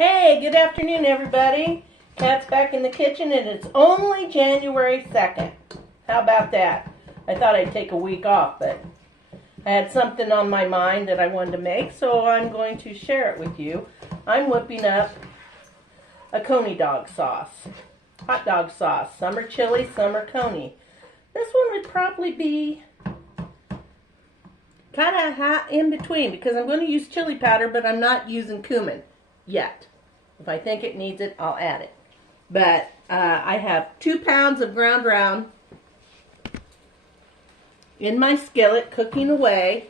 Hey, good afternoon, everybody. Kat's back in the kitchen, and it's only January 2nd. How about that? I thought I'd take a week off, but I had something on my mind that I wanted to make, so I'm going to share it with you. I'm whipping up a Coney Dog Sauce, hot dog sauce. Some are chili, some are Coney. This one would probably be kind of hot in between because I'm going to use chili powder, but I'm not using cumin yet. If I think it needs it, I'll add it. But I have 2 pounds of ground round in my skillet cooking away.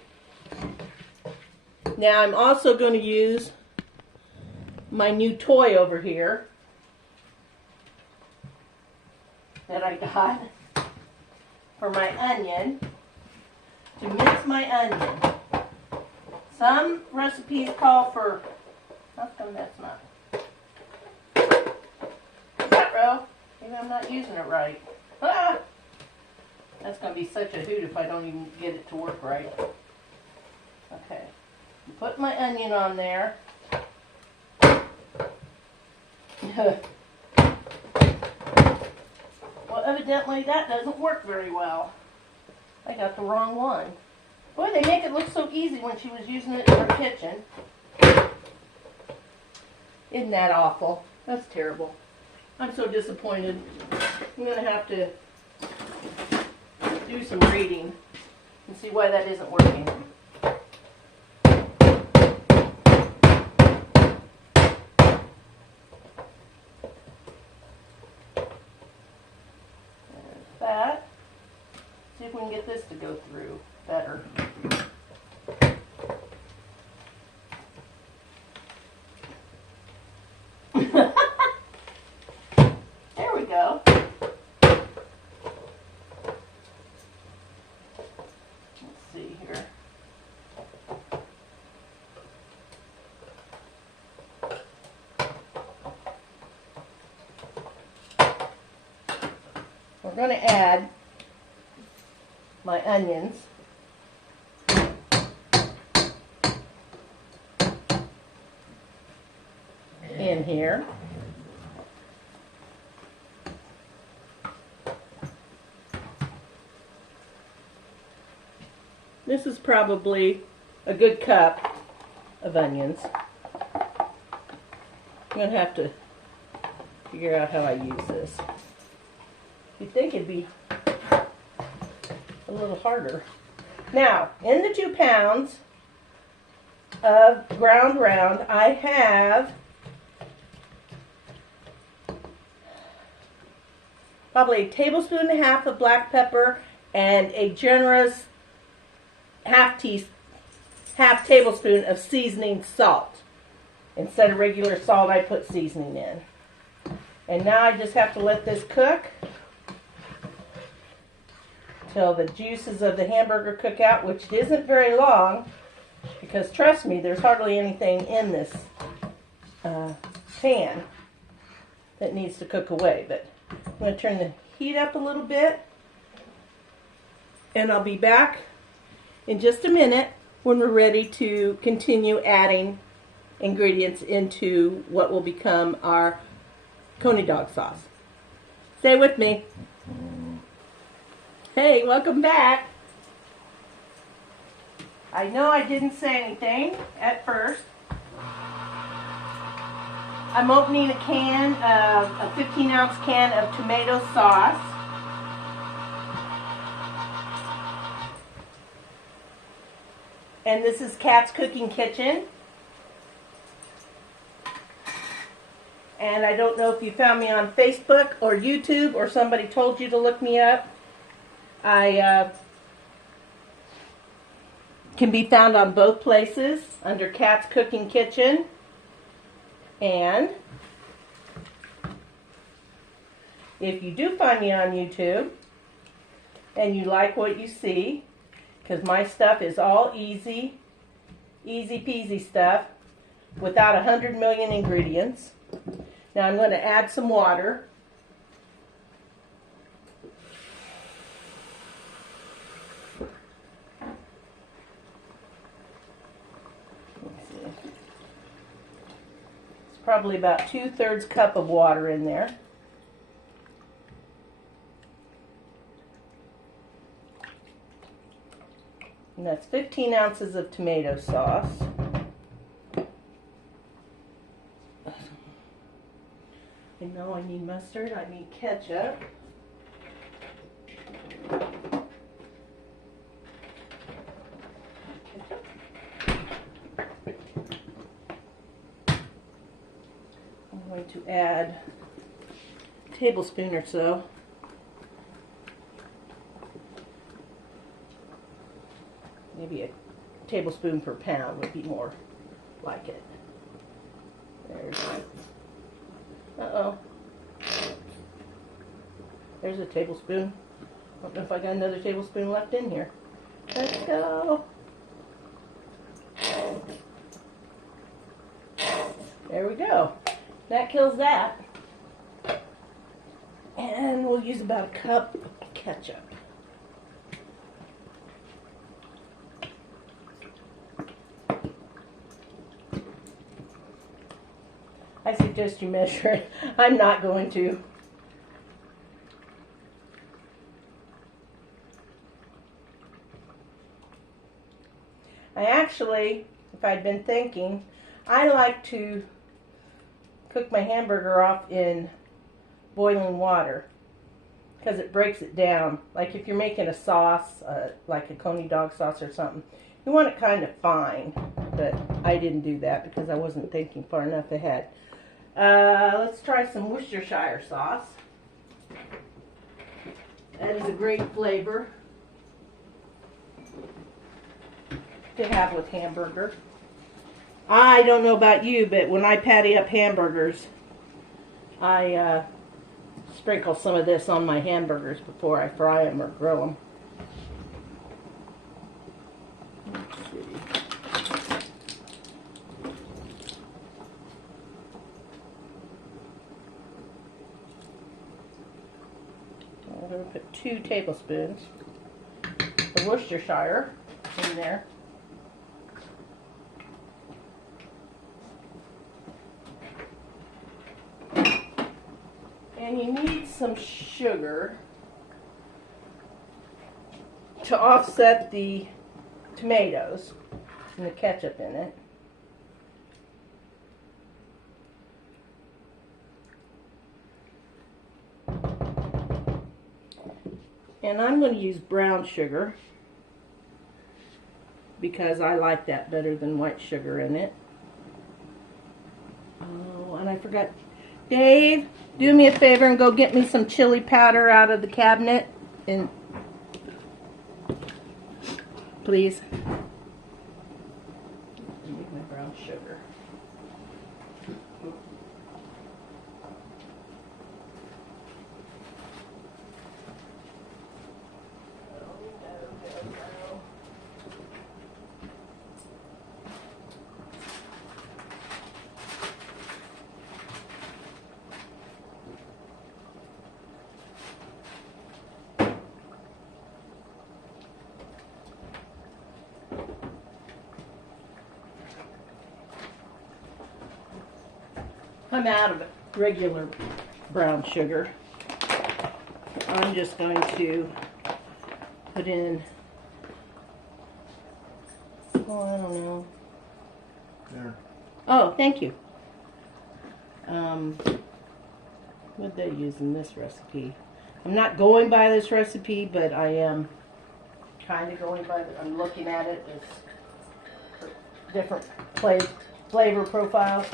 Now I'm also going to use my new toy over here that I got for my onion to mince my onion. Some recipes call for, how come that's not? Maybe I'm not using it right. Ah! That's going to be such a hoot if I don't even get it to work right. Okay. Put my onion on there. Well, evidently that doesn't work very well. I got the wrong one. Boy, they make it look so easy when she was using it in her kitchen. Isn't that awful? That's terrible. I'm so disappointed. I'm going to have to do some reading and see why that isn't working. There's that. See if we can get this to go through better. There we go. Let's see here. We're going to add my onions. In here. This is probably a good cup of onions. I'm going to have to figure out how I use this. You'd think it'd be a little harder. Now, in the 2 pounds of ground round, I have probably a tablespoon and a half of black pepper and a generous half tablespoon of seasoning salt. Instead of regular salt, I put seasoning in. And now I just have to let this cook till the juices of the hamburger cook out, which isn't very long, because trust me, there's hardly anything in this pan that needs to cook away. But I'm going to turn the heat up a little bit, and I'll be back in just a minute when we're ready to continue adding ingredients into what will become our Coney Dog Sauce. Stay with me. Hey, welcome back. I know I didn't say anything at first. I'm opening a 15-ounce can of tomato sauce. And this is Kat's Cooking Kitchen. And I don't know if you found me on Facebook or YouTube or somebody told you to look me up. I can be found on both places under Kat's Cooking Kitchen. And if you do find me on YouTube and you like what you see, because my stuff is all easy peasy stuff without 100 million ingredients. Now I'm going to add some water. probably about 2/3 cup of water in there. And that's 15 ounces of tomato sauce. I know I need mustard, I need ketchup. I'm going to add a tablespoon or so. Maybe a tablespoon per pound would be more like it. There's, uh-oh. There's a tablespoon. I don't know if I got another tablespoon left in here. Let's go. There we go. That kills that. And we'll use about a cup of ketchup. I suggest you measure it. I'm not going to. I actually, if I'd been thinking, I like to cook my hamburger off in boiling water because it breaks it down. Like if you're making a sauce, like a Coney Dog Sauce or something, you want it kind of fine. But I didn't do that because I wasn't thinking far enough ahead. Let's try some Worcestershire sauce. That is a great flavor to have with hamburger. I don't know about you, but when I patty up hamburgers, I sprinkle some of this on my hamburgers before I fry them or grill them. Let's see. I'm going to put 2 tablespoons of Worcestershire in there. And you need some sugar to offset the tomatoes and the ketchup in it. And I'm going to use brown sugar because I like that better than white sugar in it. Oh, and I forgot. Dave, do me a favor and go get me some chili powder out of the cabinet, and please. I need my brown sugar. I'm out of regular brown sugar. I'm just going to put in, oh, I don't know. There. Oh, thank you. What they use in this recipe? I'm not going by this recipe, but I am kind of going by it. I'm looking at it as different flavor profiles.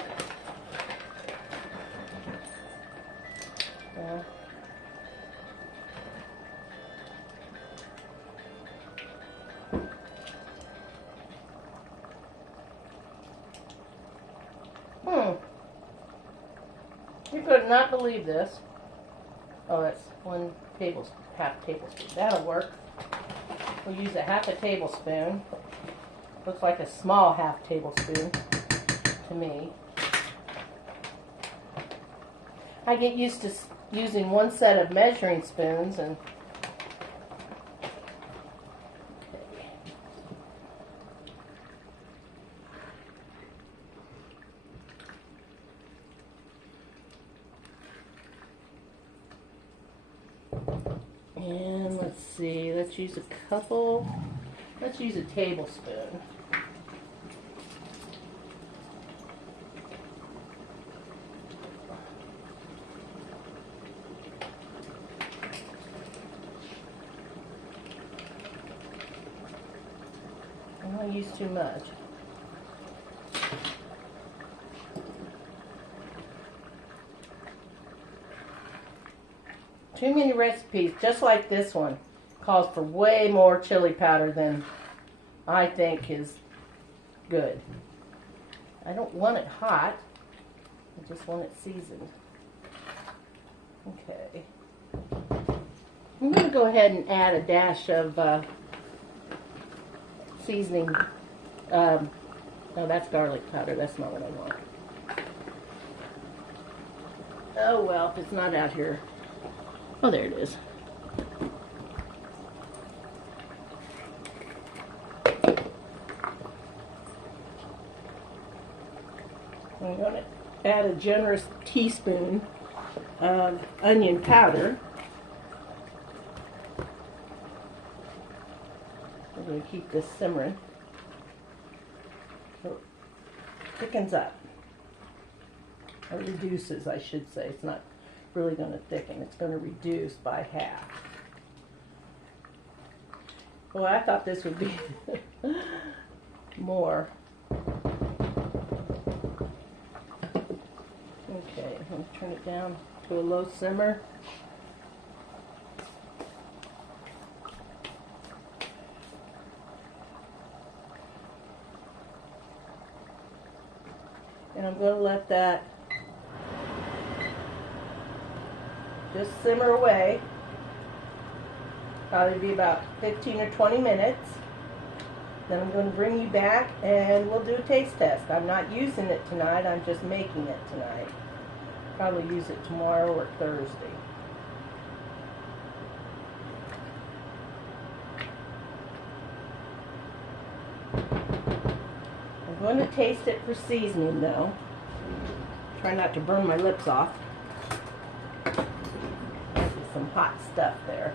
You could not believe this. Oh, that's half tablespoon. That'll work. We'll use a half a tablespoon. Looks like a small half tablespoon to me. I get used to using one set of measuring spoons, and let's see, let's use a couple, let's use a tablespoon. I don't use too much. Too many recipes, just like this one, calls for way more chili powder than I think is good. I don't want it hot, I just want it seasoned. Okay. I'm going to go ahead and add a dash of seasoning. No, that's garlic powder, that's not what I want. Oh well, if it's not out here. Oh, there it is. I'm going to add a generous teaspoon of onion powder. We're going to keep this simmering so it thickens up, or reduces, I should say. It's not really going to thicken, it's going to reduce by half. Well, I thought this would be more. Okay, I'm going to turn it down to a low simmer. And I'm going to let that just simmer away. Probably be about 15 or 20 minutes. Then I'm going to bring you back and we'll do a taste test. I'm not using it tonight, I'm just making it tonight. Probably use it tomorrow or Thursday. I'm going to taste it for seasoning though. Try not to burn my lips off. There's some hot stuff there.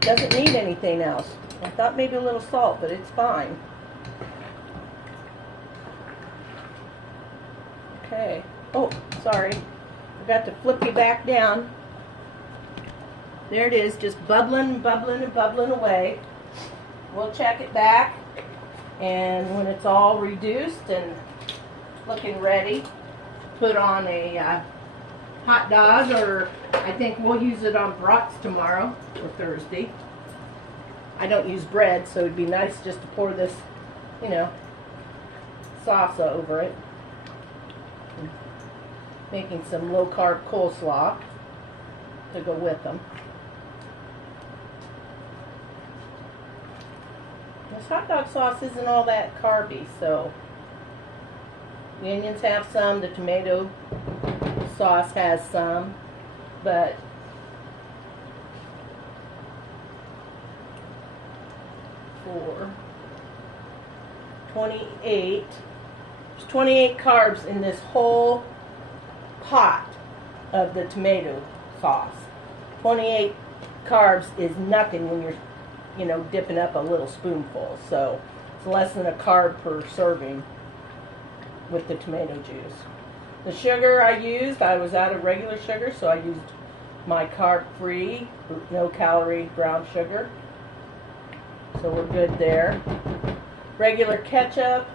Doesn't need anything else. I thought maybe a little salt, but it's fine. Okay. Oh, sorry. Forgot to flip you back down. There it is, just bubbling, bubbling, and bubbling away. We'll check it back, and when it's all reduced and looking ready, put on a hot dog, or I think we'll use it on brats tomorrow or Thursday. I don't use bread, so it'd be nice just to pour this, you know, sauce over it. Making some low-carb coleslaw to go with them. This hot dog sauce isn't all that carby, so the onions have some, the tomato sauce has some, but for 28, there's 28 carbs in this whole pot of the tomato sauce. 28 carbs is nothing when you're, you know, dipping up a little spoonful, so it's less than a carb per serving with the tomato juice. The sugar I used, I was out of regular sugar, so I used my carb-free, no-calorie brown sugar. So we're good there. Regular ketchup.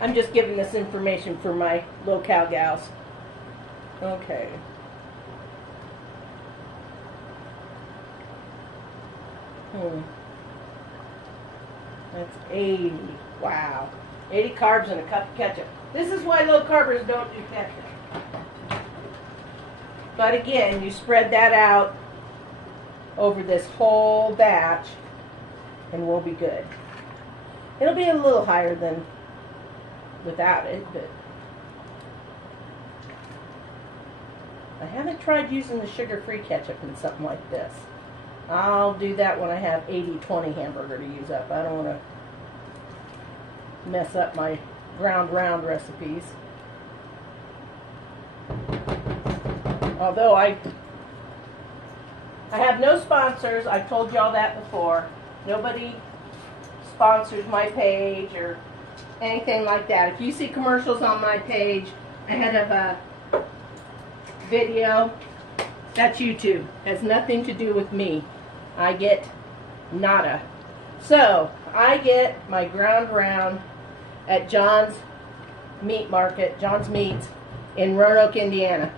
I'm just giving this information for my low-cal gals. Okay. That's 80. Wow. 80 carbs and a cup of ketchup. This is why low carbers don't do ketchup. But again, you spread that out over this whole batch and we'll be good. It'll be a little higher than without it, but I haven't tried using the sugar-free ketchup in something like this. I'll do that when I have 80-20 hamburger to use up. I don't want to mess up my ground round recipes. Although I have no sponsors. I've told y'all that before. Nobody sponsors my page or anything like that. If you see commercials on my page ahead of a video, that's YouTube. Has nothing to do with me. I get nada. So I get my ground round at John's Meat Market, John's Meats in Roanoke, Indiana.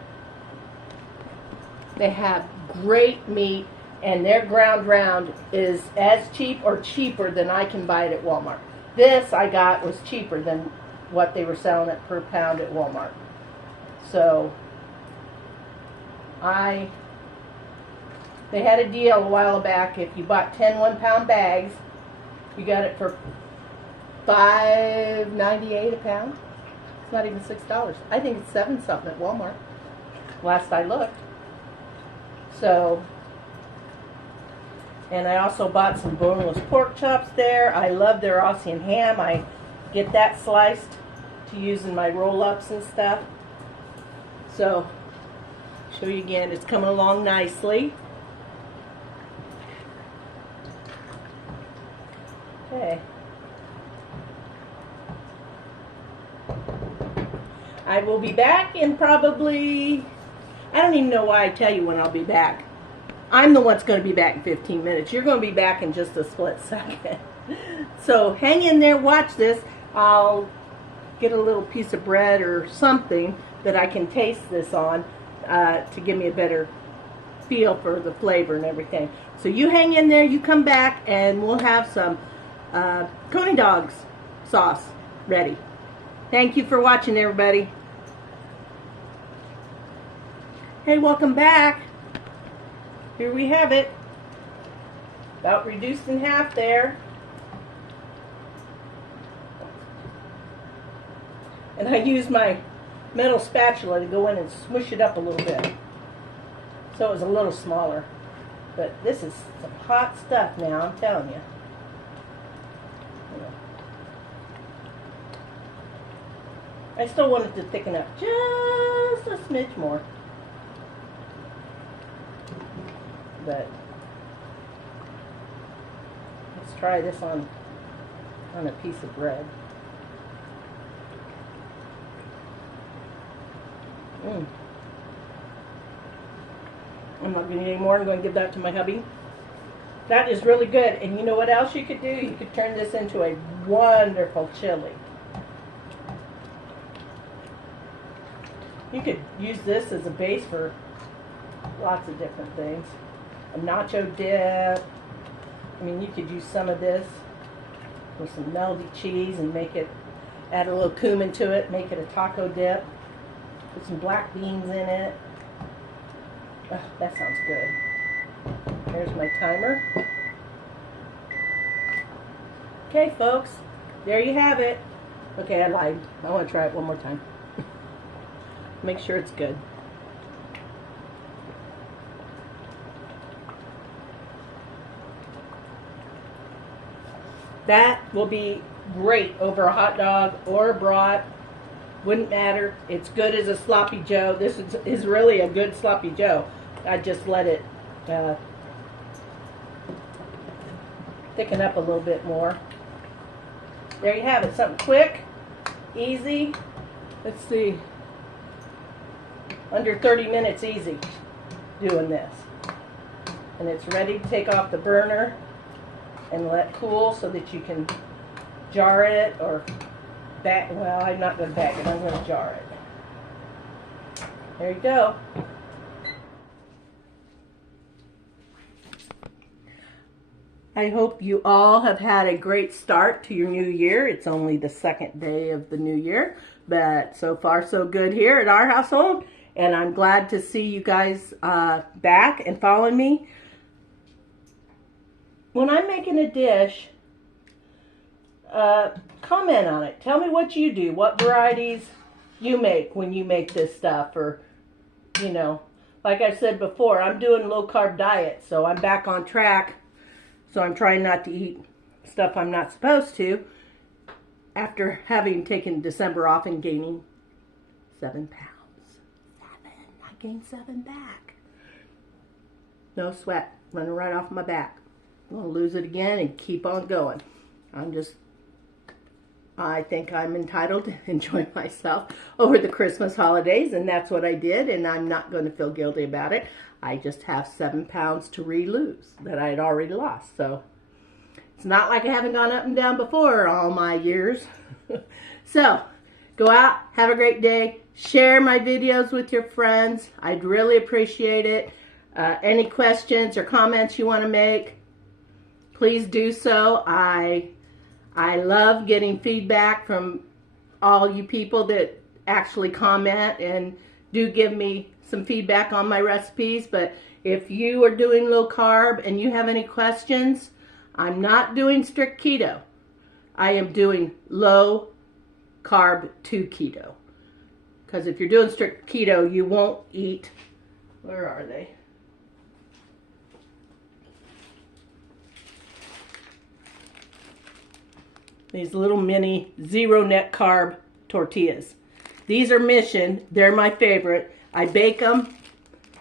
They have great meat, and their ground round is as cheap or cheaper than I can buy it at Walmart. This I got was cheaper than what they were selling it per pound at Walmart. So they had a deal a while back. If you bought 10 1-pound bags, you got it for $5.98 a pound. It's not even $6. I think it's $7 something at Walmart, last I looked. So, and I also bought some boneless pork chops there. I love their Aussian ham. I get that sliced to use in my roll-ups and stuff. So, show you again, it's coming along nicely. Okay. I will be back in probably, I don't even know why I tell you when I'll be back. I'm the one that's going to be back in 15 minutes. You're going to be back in just a split second. So hang in there, watch this. I'll get a little piece of bread or something that I can taste this on to give me a better feel for the flavor and everything. So you hang in there, you come back, and we'll have some Coney Dog Sauce ready. Thank you for watching, everybody. Hey, welcome back. Here we have it. About reduced in half there. And I used my metal spatula to go in and smush it up a little bit. So it was a little smaller. But this is some hot stuff now, I'm telling you. I still want it to thicken up just a smidge more. But let's try this on a piece of bread. I'm not going to eat any more. I'm going to give that to my hubby. That is really good. And you know what else you could do? You could turn this into a wonderful chili. You could use this as a base for lots of different things. A nacho dip. I mean, you could use some of this with some melty cheese and make it, add a little cumin to it, make it a taco dip. Put some black beans in it. Oh, that sounds good. There's my timer. Okay, folks, there you have it. Okay, I lied. I want to try it one more time. Make sure it's good. That will be great over a hot dog or a brat. Wouldn't matter. It's good as a sloppy joe. This is really a good sloppy joe. I just let it thicken up a little bit more. There you have it. Something quick, easy. Let's see. Under 30 minutes easy doing this. And it's ready to take off the burner and let cool so that you can jar it or bag. Well, I'm not going to bag it. I'm going to jar it. There you go. I hope you all have had a great start to your new year. It's only the second day of the new year, but so far so good here at our household. And I'm glad to see you guys back and following me. When I'm making a dish, comment on it. Tell me what you do, what varieties you make when you make this stuff, or, you know, like I said before, I'm doing low carb diet, so I'm back on track. So I'm trying not to eat stuff I'm not supposed to after having taken December off and gaining 7 pounds. I gained 7 back. No sweat, running right off my back. I'm going to lose it again and keep on going. I think I'm entitled to enjoy myself over the Christmas holidays, and that's what I did, and I'm not going to feel guilty about it. I just have 7 pounds to re-lose that I had already lost. So it's not like I haven't gone up and down before all my years. So go out, have a great day, share my videos with your friends. I'd really appreciate it. Any questions or comments you want to make, please do so. I love getting feedback from all you people that actually comment and do give me some feedback on my recipes. But if you are doing low carb and you have any questions, I'm not doing strict keto. I am doing low carb to keto. Because if you're doing strict keto, you won't eat, where are they? These little mini 0 net carb tortillas. These are Mission. They're my favorite. I bake them,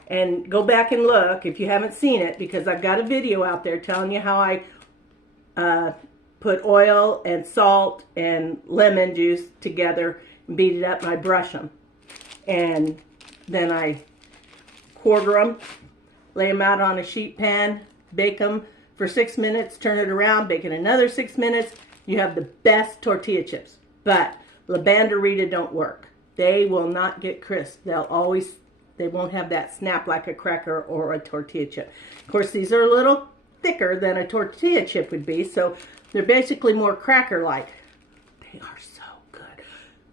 and go back and look if you haven't seen it, because I've got a video out there telling you how I put oil and salt and lemon juice together and beat it up, and I brush them. And then I quarter them, lay them out on a sheet pan, bake them for 6 minutes, turn it around, bake it another 6 minutes. You have the best tortilla chips. But La Banderita don't work. They will not get crisp. They won't have that snap like a cracker or a tortilla chip. Of course, these are a little thicker than a tortilla chip would be, so they're basically more cracker-like. They are so good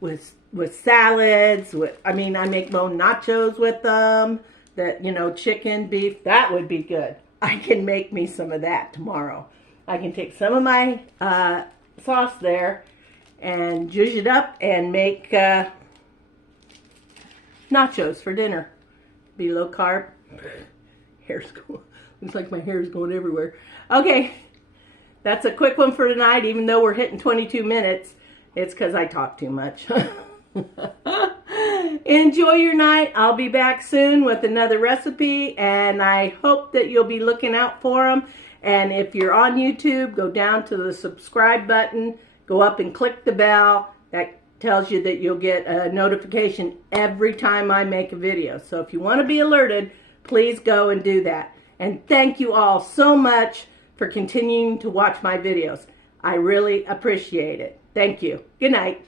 with salads. I make my own nachos with them. That, chicken, beef, that would be good. I can make me some of that tomorrow. I can take some of my sauce there and zhuzh it up and make nachos for dinner. Be low carb. Looks like my hair is going everywhere. Okay, that's a quick one for tonight. Even though we're hitting 22 minutes, it's because I talk too much. Enjoy your night. I'll be back soon with another recipe, and I hope that you'll be looking out for them. And if you're on YouTube, go down to the subscribe button, go up and click the bell. That tells you that you'll get a notification every time I make a video. So if you want to be alerted, please go and do that. And thank you all so much for continuing to watch my videos. I really appreciate it. Thank you. Good night.